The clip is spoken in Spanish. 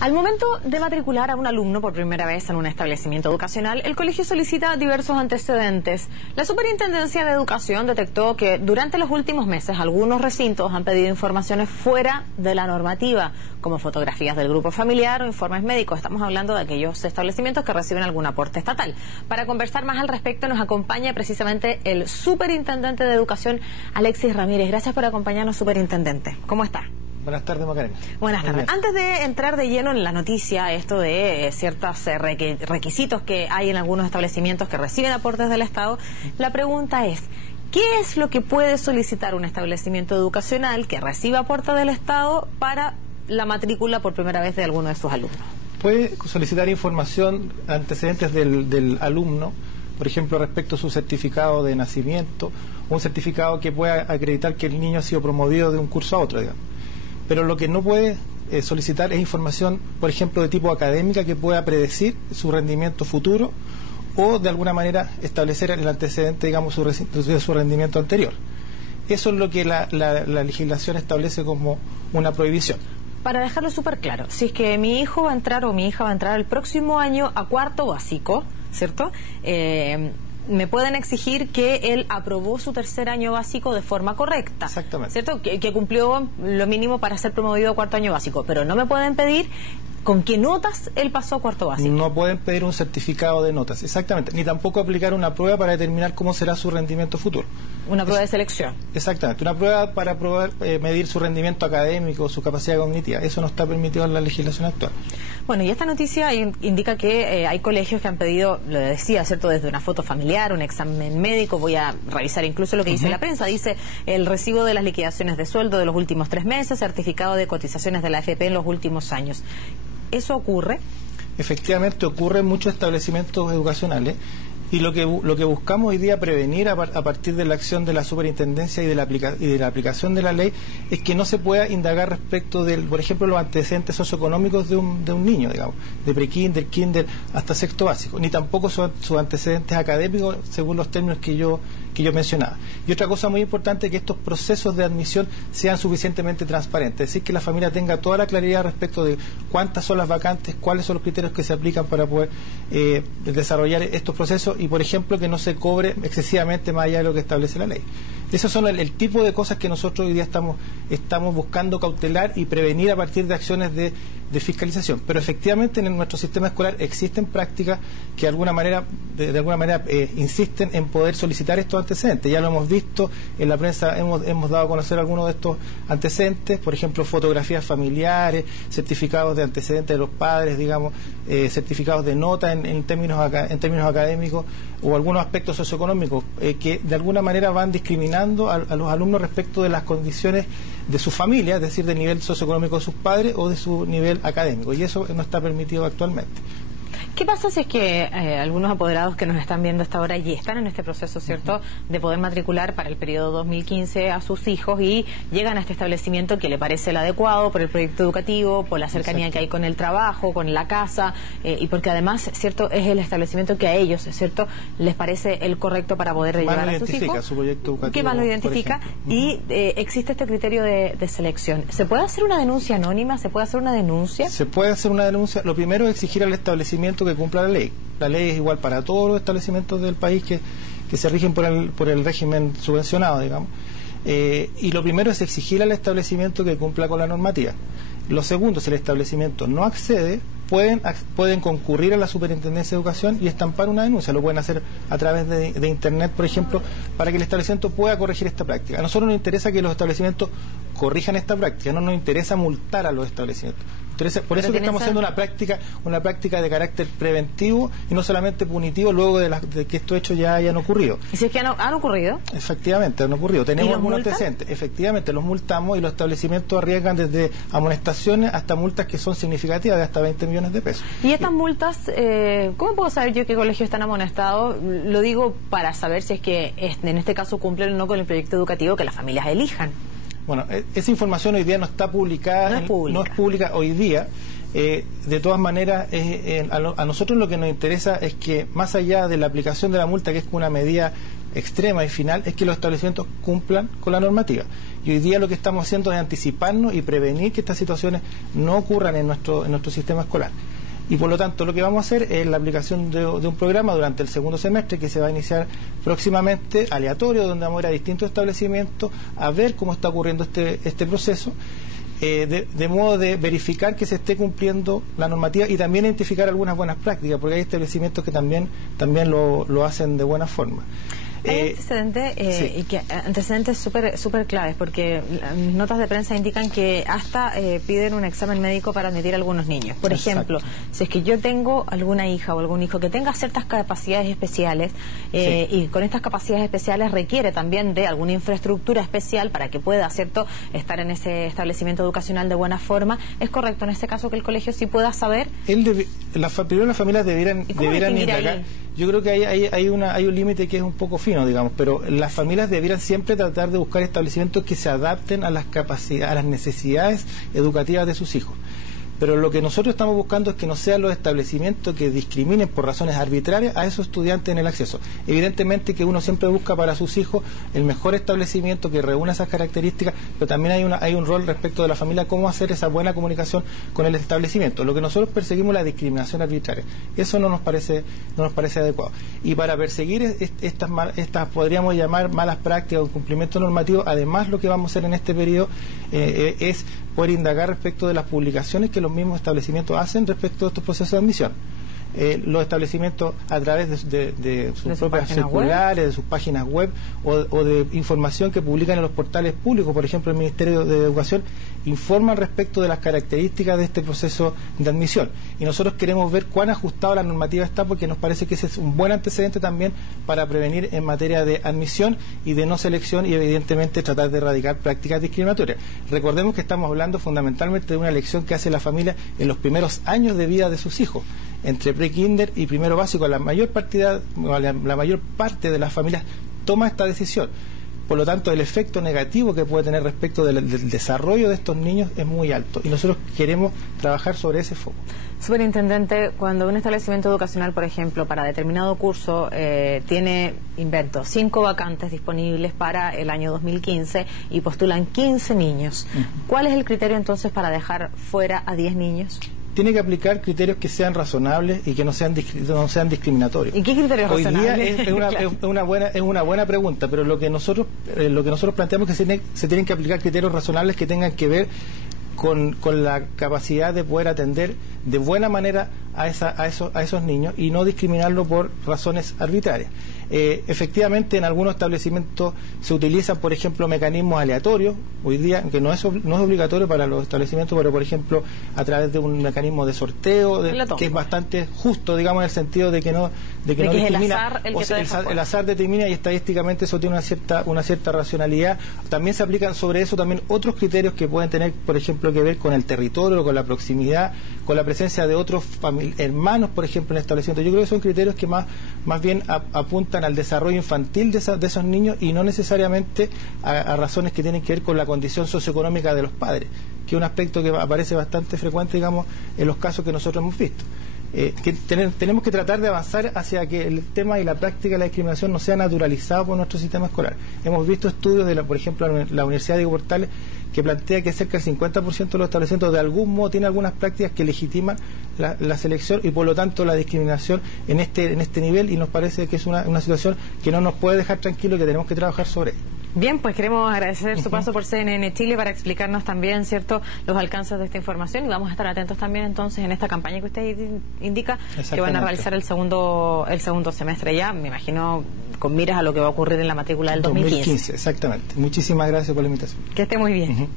Al momento de matricular a un alumno por primera vez en un establecimiento educacional, el colegio solicita diversos antecedentes. La Superintendencia de Educación detectó que durante los últimos meses algunos recintos han pedido informaciones fuera de la normativa, como fotografías del grupo familiar o informes médicos. Estamos hablando de aquellos establecimientos que reciben algún aporte estatal. Para conversar más al respecto nos acompaña precisamente el Superintendente de Educación, Alexis Ramírez. Gracias por acompañarnos, Superintendente. ¿Cómo está? Buenas tardes, Macarena. Buenas tardes. Antes de entrar de lleno en la noticia, esto de ciertos requisitos que hay en algunos establecimientos que reciben aportes del Estado, la pregunta es, ¿qué es lo que puede solicitar un establecimiento educacional que reciba aporte del Estado para la matrícula por primera vez de alguno de sus alumnos? Puede solicitar información, antecedentes del alumno, por ejemplo, respecto a su certificado de nacimiento, un certificado que pueda acreditar que el niño ha sido promovido de un curso a otro, digamos. Pero lo que no puede solicitar es información, por ejemplo, de tipo académica que pueda predecir su rendimiento futuro o de alguna manera establecer el antecedente, digamos, de su rendimiento anterior. Eso es lo que la legislación establece como una prohibición. Para dejarlo súper claro, si es que mi hijo va a entrar o mi hija va a entrar el próximo año a cuarto básico, ¿cierto? Me pueden exigir que él aprobó su tercer año básico de forma correcta. Exactamente. ¿Cierto? Que cumplió lo mínimo para ser promovido a cuarto año básico, pero no me pueden pedir con qué notas él pasó a cuarto básico. No pueden pedir un certificado de notas, exactamente, ni tampoco aplicar una prueba para determinar cómo será su rendimiento futuro. Una prueba de selección. Exactamente, una prueba para medir su rendimiento académico, su capacidad cognitiva. Eso no está permitido en la legislación actual. Bueno, y esta noticia indica que hay colegios que han pedido, lo decía, ¿cierto?, desde una foto familiar, un examen médico. Voy a revisar incluso lo que dice la prensa. Dice el recibo de las liquidaciones de sueldo de los últimos 3 meses, certificado de cotizaciones de la AFP en los últimos años. ¿Eso ocurre? Efectivamente ocurre en muchos establecimientos educacionales. Y lo que buscamos hoy día prevenir a partir de la acción de la Superintendencia y de la aplicación de la ley es que no se pueda indagar respecto de, por ejemplo, los antecedentes socioeconómicos de un niño, digamos, de pre-kinder, kinder hasta sexto básico, ni tampoco sus antecedentes académicos según los términos que yo mencionaba. Y otra cosa muy importante es que estos procesos de admisión sean suficientemente transparentes, es decir, que la familia tenga toda la claridad respecto de cuántas son las vacantes, cuáles son los criterios que se aplican para poder desarrollar estos procesos y, por ejemplo, que no se cobre excesivamente más allá de lo que establece la ley. Esos son el tipo de cosas que nosotros hoy día estamos buscando cautelar y prevenir a partir de acciones de fiscalización. Pero efectivamente en nuestro sistema escolar existen prácticas que de alguna manera insisten en poder solicitar estos antecedentes. Ya lo hemos visto en la prensa, hemos dado a conocer algunos de estos antecedentes, por ejemplo, fotografías familiares, certificados de antecedentes de los padres, digamos, certificados de nota en términos académicos o algunos aspectos socioeconómicos que de alguna manera van discriminando a los alumnos respecto de las condiciones de su familia, es decir, del nivel socioeconómico de sus padres o de su nivel académico, y eso no está permitido actualmente. ¿Qué pasa si es que algunos apoderados que nos están viendo hasta ahora y están en este proceso, ¿cierto?, de poder matricular para el periodo 2015 a sus hijos y llegan a este establecimiento que le parece el adecuado por el proyecto educativo, por la cercanía que hay con el trabajo, con la casa, y porque además, ¿cierto?, es el establecimiento que a ellos, ¿cierto?, les parece el correcto para poder llevar a sus hijos? Su proyecto educativo, ¿Qué más lo identifica? Y existe este criterio de selección. ¿Se puede hacer una denuncia anónima? ¿Se puede hacer una denuncia? Se puede hacer una denuncia. Lo primero es exigir al establecimiento que cumpla la ley. La ley es igual para todos los establecimientos del país que se rigen por el régimen subvencionado, digamos. Y lo primero es exigir al establecimiento que cumpla con la normativa. Lo segundo, si el establecimiento no accede, pueden concurrir a la Superintendencia de Educación y estampar una denuncia. Lo pueden hacer a través de Internet, por ejemplo, para que el establecimiento pueda corregir esta práctica. A nosotros nos interesa que los establecimientos corrijan esta práctica, no nos interesa multar a los establecimientos. Por eso que estamos haciendo una práctica de carácter preventivo y no solamente punitivo luego de que estos hechos ya hayan ocurrido. ¿Y si es que han ocurrido? Efectivamente, han ocurrido. Tenemos algunos antecedentes. Efectivamente, los multamos y los establecimientos arriesgan desde amonestaciones hasta multas que son significativas de hasta 20 millones de pesos. ¿Y estas multas, cómo puedo saber yo qué colegio están amonestados? Lo digo para saber si es que en este caso cumplen o no con el proyecto educativo que las familias elijan. Bueno, esa información hoy día no está publicada, no es pública hoy día. De todas maneras, a nosotros lo que nos interesa es que más allá de la aplicación de la multa, que es una medida extrema y final es que los establecimientos cumplan con la normativa. Y hoy día lo que estamos haciendo es anticiparnos y prevenir que estas situaciones no ocurran en nuestro sistema escolar. Y por lo tanto lo que vamos a hacer es la aplicación de un programa durante el segundo semestre que se va a iniciar próximamente, aleatorio, donde vamos a ir a distintos establecimientos a ver cómo está ocurriendo este proceso, de modo de verificar que se esté cumpliendo la normativa y también identificar algunas buenas prácticas, porque hay establecimientos que también lo hacen de buena forma. Hay antecedentes sí. y que antecedentes súper claves, porque notas de prensa indican que hasta piden un examen médico para admitir a algunos niños. Por ejemplo, si es que yo tengo alguna hija o algún hijo que tenga ciertas capacidades especiales sí. y con estas capacidades especiales requiere también de alguna infraestructura especial para que pueda, ¿cierto?, estar en ese establecimiento educacional de buena forma, ¿es correcto en este caso que el colegio sí pueda saber? Primero las familias debieran indagar. Yo creo que hay un límite que es un poco fino, digamos, pero las familias debieran siempre tratar de buscar establecimientos que se adapten a las capacidades, a las necesidades educativas de sus hijos. Pero lo que nosotros estamos buscando es que no sean los establecimientos que discriminen por razones arbitrarias a esos estudiantes en el acceso. Evidentemente que uno siempre busca para sus hijos el mejor establecimiento que reúna esas características, pero también hay un rol respecto de la familia, cómo hacer esa buena comunicación con el establecimiento. Lo que nosotros perseguimos es la discriminación arbitraria. Eso no nos parece adecuado. Y para perseguir estas podríamos llamar malas prácticas o incumplimientos normativos, además lo que vamos a hacer en este periodo es poder indagar respecto de las publicaciones que los mismos establecimientos hacen respecto a estos procesos de admisión. Los establecimientos a través de sus propias circulares, de sus páginas web o de información que publican en los portales públicos, por ejemplo el Ministerio de Educación, informan respecto de las características de este proceso de admisión. Y nosotros queremos ver cuán ajustada la normativa está, porque nos parece que ese es un buen antecedente también para prevenir en materia de admisión y de no selección, y evidentemente tratar de erradicar prácticas discriminatorias. Recordemos que estamos hablando fundamentalmente de una elección que hace la familia en los primeros años de vida de sus hijos, entre pre-kinder y primero básico. La mayor parte de las familias toma esta decisión. Por lo tanto, el efecto negativo que puede tener respecto del desarrollo de estos niños es muy alto, y nosotros queremos trabajar sobre ese foco. Superintendente, cuando un establecimiento educacional, por ejemplo, para determinado curso tiene, 5 vacantes disponibles para el año 2015 y postulan 15 niños, ¿cuál es el criterio entonces para dejar fuera a 10 niños? Tiene que aplicar criterios que sean razonables y que no sean discriminatorios. ¿Y qué criterios razonables? Hoy día es una buena pregunta, pero lo que nosotros planteamos es que se tienen que aplicar criterios razonables que tengan que ver con la capacidad de poder atender de buena manera a esos niños y no discriminarlos por razones arbitrarias. Efectivamente, en algunos establecimientos se utilizan, por ejemplo, mecanismos aleatorios hoy día, que no es obligatorio para los establecimientos, pero por ejemplo a través de un mecanismo de sorteo que es bastante justo, digamos, en el sentido de que no discrimina. El azar determina, y estadísticamente eso tiene una cierta racionalidad. También se aplican sobre eso también otros criterios que pueden tener, por ejemplo, que ver con el territorio, con la proximidad, con la presencia de otros hermanos, por ejemplo, en el establecimiento. Yo creo que son criterios que más bien apuntan al desarrollo infantil de esos niños, y no necesariamente a razones que tienen que ver con la condición socioeconómica de los padres, que es un aspecto que aparece bastante frecuente, digamos, en los casos que nosotros hemos visto. Tenemos que tratar de avanzar hacia que el tema y la práctica de la discriminación no sea naturalizado por nuestro sistema escolar. Hemos visto estudios por ejemplo, la Universidad de Diego Portales, que plantea que cerca del 50% de los establecimientos de algún modo tienen algunas prácticas que legitiman la selección y por lo tanto la discriminación en este nivel, y nos parece que es una situación que no nos puede dejar tranquilos y que tenemos que trabajar sobre ella. Bien, pues queremos agradecer su paso por CNN Chile para explicarnos también, ¿cierto?, los alcances de esta información, y vamos a estar atentos también entonces en esta campaña que usted indica que van a realizar el segundo semestre ya, me imagino, con miras a lo que va a ocurrir en la matrícula del 2015. Exactamente. Muchísimas gracias por la invitación. Que esté muy bien.